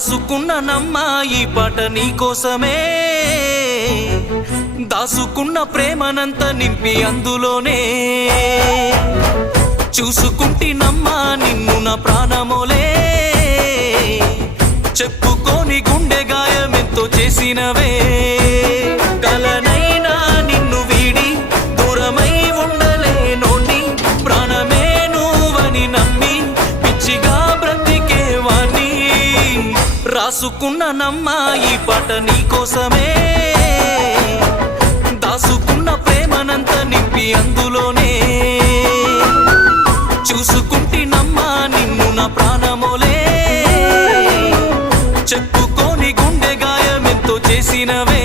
రాసుకున్ననమ్మా ఈ పాట నీకోసమే, దాసుకున్న ప్రేమనంత నింపి అందులోనే, చూసుకుంటినమ్మా నిన్ను నా ప్రాణమోలే, చెప్పుకోని గుండె గాయమెంతో చేసినవే, కలనైనా నిన్ను వీడి దూరమై ఉండలేనోని, ప్రాణమే నువ్వని నమ్మి పిచ్చిగా బ్రతికేవాణ్ణి, రాసుకున్ననమ్మా ఈ పాట నీకోసమే, దాసుకున్న ప్రేమనంత నింపి అందులోనే, చూసుకుంటినమ్మా నిన్ను నా ప్రాణమోలే, చెప్పుకోని గుండె గాయమెంతో చేసినవే.